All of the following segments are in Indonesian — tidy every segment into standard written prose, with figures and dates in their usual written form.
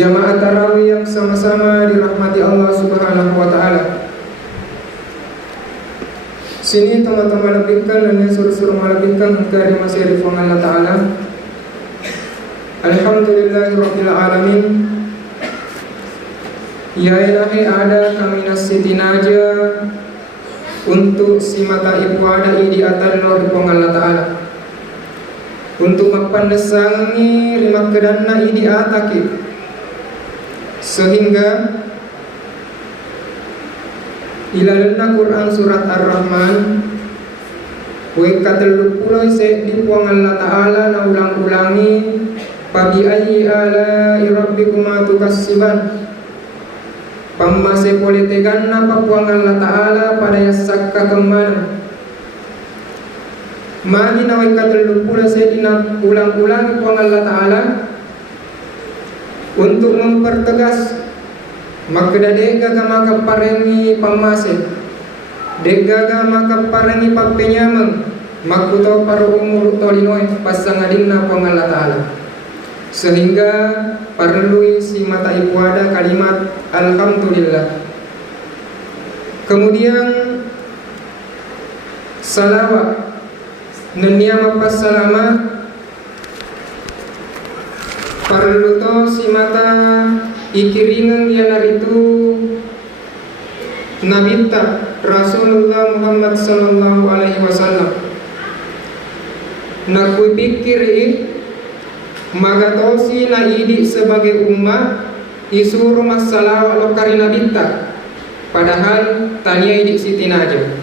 Jamaah tarawih yang sama-sama dirahmati Allah Subhanahu wa taala. Sini teman-teman lebihkan dan yang suruh-suruh melebihkan engkau di masih di Allah taala. Alhamdulillahirabbil alamin. Ya ilahi ada kami nasitin aja untuk si mata ibu ada di atas nur di Allah taala. Untuk mapandesangi lima kedana di ataki. Sehingga ilalena Quran surat Ar-Rahman weka 30 di puang Allah Ta'ala na ulang-ulangi pabi ayyi ala rabbikuma tukassiban pamase politegan na papuang Allah Ta'ala pada yasakka kemana magi na weka 30 ina ulang-ulangi puang Allah Ta'ala untuk mempertegas maka dega maka parengi pamase dega maka parengi papenyamang makuto paru umur tolinoy pasangadina Allah Ta'ala sehingga perlu si mata ibu ada kalimat alhamdulillah. Kemudian salawat neniama pasalama perlu to si mata ikiringan yanar itu nabita Rasulullah Muhammad sallallahu alaihi wasallam nakui pikiri magatosi na idi sebagai umat isuru masalah lokari nabita padahal tanya idi sitina aja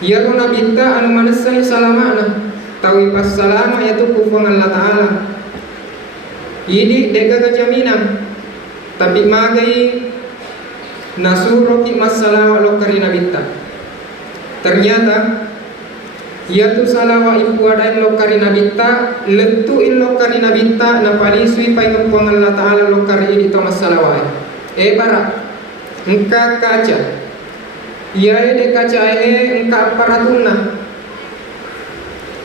ya lo nabita anu manasai salamana tawi pas salama yaitu kufang Allah Ta'ala idi dega kejaminan tapi magai nasuroki masalah lokari nabita ternyata yaitu salawa ibu ada lokari nabita letu lokari nabita na palisui pai ngepuang Allah Ta'ala lokari ini to masalah bara engka kaca ya de kaca engka paratunna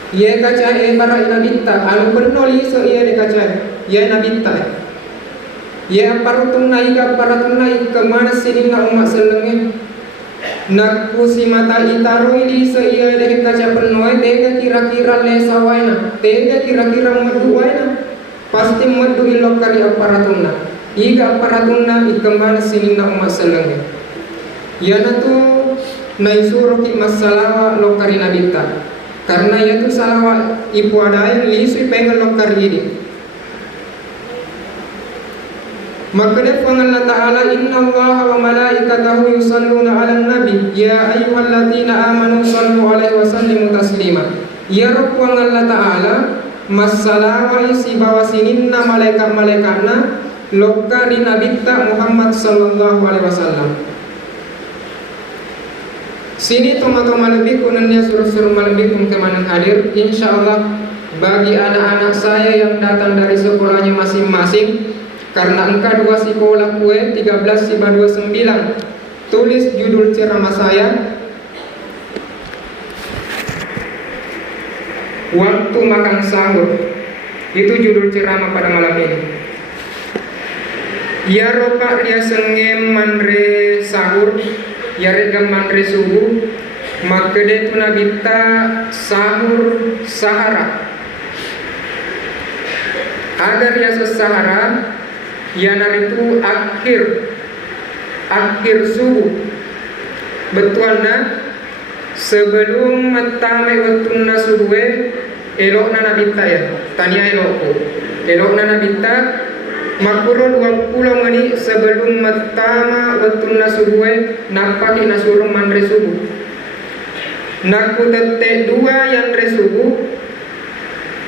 ya kaca bara nabita anu penoli so iya de kaca ya nabita ya paratunna iga paratunna kemana sini na umat selenge nakku si mata itaru ini seiya dari kaca penuh tega kira-kira lesa waina tega kira-kira medu waina pasti medu ilokari aparatunna iga aparatunna ikemana sini na umat selenge yana tu naisuro ki masalah lokari nabita karena yaitu salawa ibu adain lisui pengen lokari ini maka dia Allah Ta'ala inna Allah wa malaikatahu yusalluna ala nabi ya ayyuhalladzina amanu sallu alaihi wa sallimu taslima ya Rabbu Allah Ta'ala masalama isi bawa sininna malaikat-malaikatna lokari nabita Muhammad sallallahu alaihi wasallam sini teman-teman lebih kunannya suruh-suruh malebih kemana hadir insyaallah bagi anak-anak saya yang datang dari sekolahnya masing-masing karena angka 2 sekolah kue 13 siba 29 tulis judul ceramah saya waktu makan sahur itu judul ceramah pada malam ini ya ropa dia sengem manre sahur ya regam manre subuh maka dia tunabita sahur sahara agar dia sesahara yanar itu akhir subuh betualna sebelum matame watunna subuh elokna nabita ya tanya elokna nabita makuro 20 menit sebelum matama watunna subuh napaki nasurum manre subuh naku tete 2 yang re subuh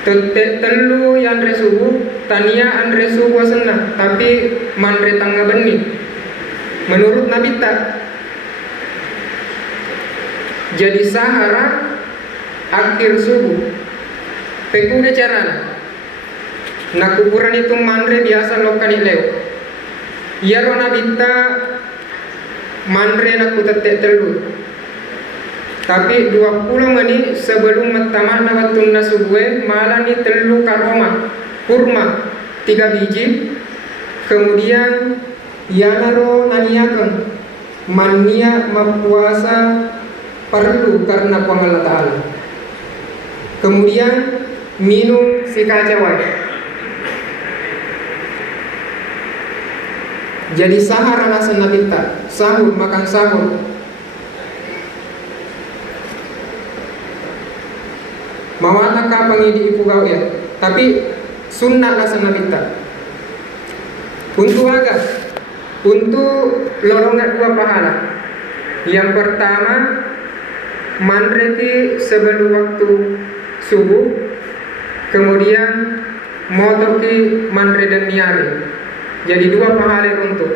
tete telu yang re subuh tania andre subuh senang tapi manre tangga benih menurut nabita jadi sahara akhir subuh pekuda cara nak kuburan itu manre biasa lokani leo ya ro nabita manre nak tete telu tapi 20 menit sebelum matamana watunna subuh malah ni telu karoma kurma 3 biji Kemudian yanaro naniakan mania mapuasa perlu karena Allah Ta'ala. Kemudian minum si kacawai. Jadi sahar alasan Nabi tak sahur, makan sahur. Mawata ka pangidi ipu kau ya. Tapi sunnah alasan Nabi tak. Untuk agak, untuk lolongan dua pahala. Yang pertama, mandreti sebelum waktu subuh. Kemudian motoki mandre dan niari. Jadi dua pahala untuk.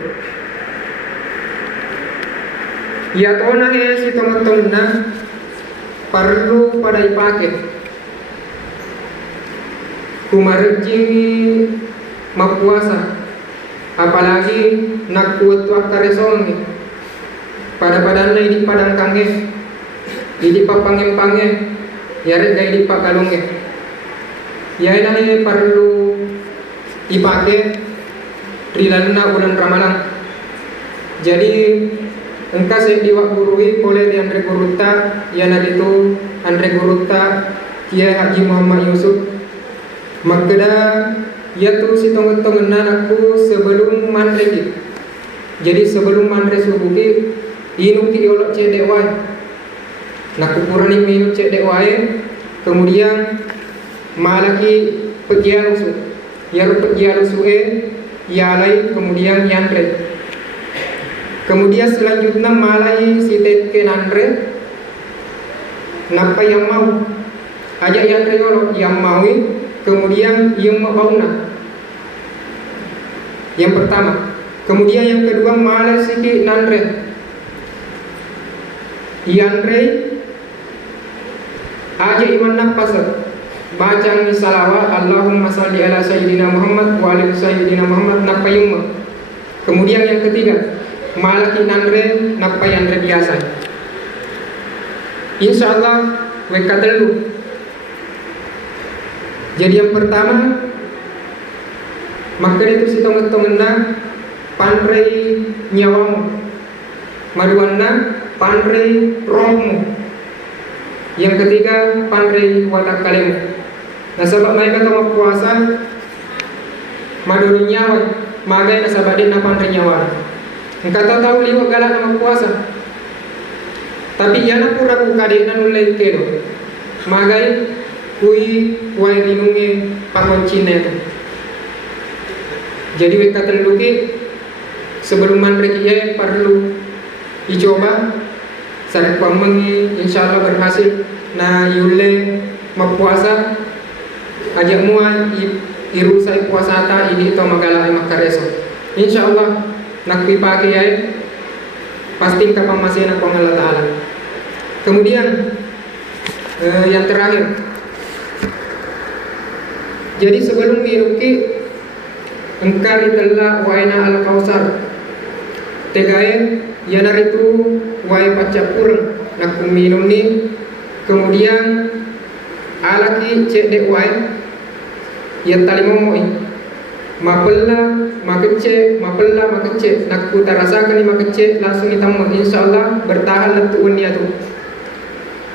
Ya tona si tong-tongna perlu pada dipakai. Kumarjingi mapuasa. Apalagi nak kuat tuak karesong pada badannya ini padang kange, ini papangem-pange, yaret gay di pakalonge. Ya ini perlu dipakai rilalna bulan Ramadan. Jadi engkau saya diwakburui oleh Andre Guruta, yang itu Andre Guruta, Kiai Haji Muhammad Yusuf. Makada ya tu si tong-tong aku sebelum mandre. Jadi sebelum mandre subuh ki inu ki olok cedek wae. Nak kurani minum cedek wae. Kemudian malaki pegialusu. Ya pegialusu yalai kemudian yandre. Kemudian selanjutnya malai si teke nandre. Napa yang mau? Ajak yandre olok yang maui. Kemudian yang mabauna. Yang pertama. Kemudian yang kedua malah sikit nandre. Yandre aja iman nafas. Baca ni salawat Allahumma salli ala sayyidina Muhammad wa ala sayyidina Muhammad napayumma. Kemudian yang ketiga malah ki nandre napa yandre biasa. Insyaallah weka dulu. Jadi yang pertama maka itu si tong-tongna pandrei nyawamu, maduanna pandrei rohmu. Yang ketiga pandrei watak kalemu. Nah sebab mereka tahu puasa maduri nyawa, magai nasabadin na pandrei nyawa. Engkau tahu liwat galak nama puasa. Tapi yana pura kukadek na nulai kedo. Magai kui wai rinungi pakon Cina itu. Jadi weka terluki sebelum mandre kiai perlu dicoba saat pamangi insyaallah berhasil. Nah yule mapuasa ajak muan irusai puasa ta ini to magala makareso. Insyaallah nak pipake kiai pasti kapang masih nak Allah Taala. Kemudian yang terakhir. Jadi sebelum iruki engkari telah waina al-kausar tegae yanar itu wai pacapur nak minum ni. Kemudian alaki cek dek wai yang tali momoi mapella makece nak ku tarasakan ni makece langsung ditamu insyaallah bertahan letuun dia tu.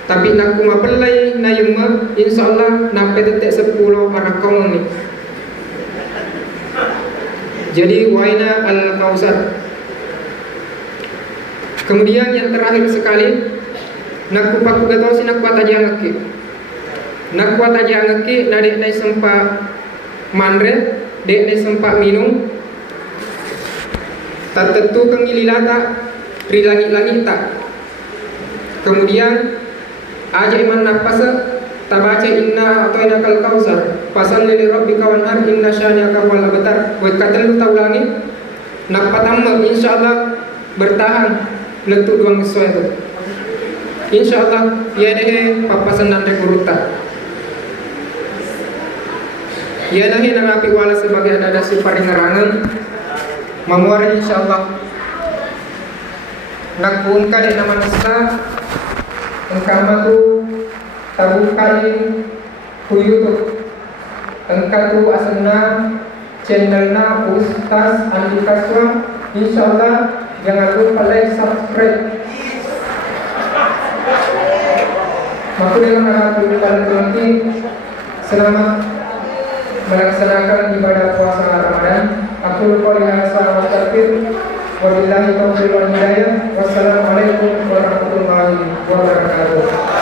Tapi nak ku mapellai na yumma insyaallah nak petetek 10 marakong ni. Jadi waina al-kausar. Kemudian yang terakhir sekali nak ku paku gato si nak kuat aja ngaki. Nak kuat aja ngaki na dek nai sempat mandre, dek nai sempat minum. Tak tentu kengililata rilangit-langit tak. Kemudian aja iman nafas tabaca inna atau inna kal kausar pasal li rabbika wanhar inna syani'aka wal abtar. Buat kata lu tahu lagi nak pertama insyaallah bertahan letuk dua sesuai itu. Insyaallah ya deh papasan nande kuruta. Ya deh narapi wala sebagai ada sifat ngerangan memuar insyaallah nak unka di nama nasa engkau tu tabukai kuyutu engkau tu asana channelnya Ustaz Andi Kaswa. Insyaallah jangan lupa like, subscribe. Maka dengan harapan nanti selamat melaksanakan ibadah puasa Ramadan. Aku lupa dengan salam takbir. Wabillahi taufiq wal hidayah. Wassalamualaikum warahmatullahi wabarakatuh.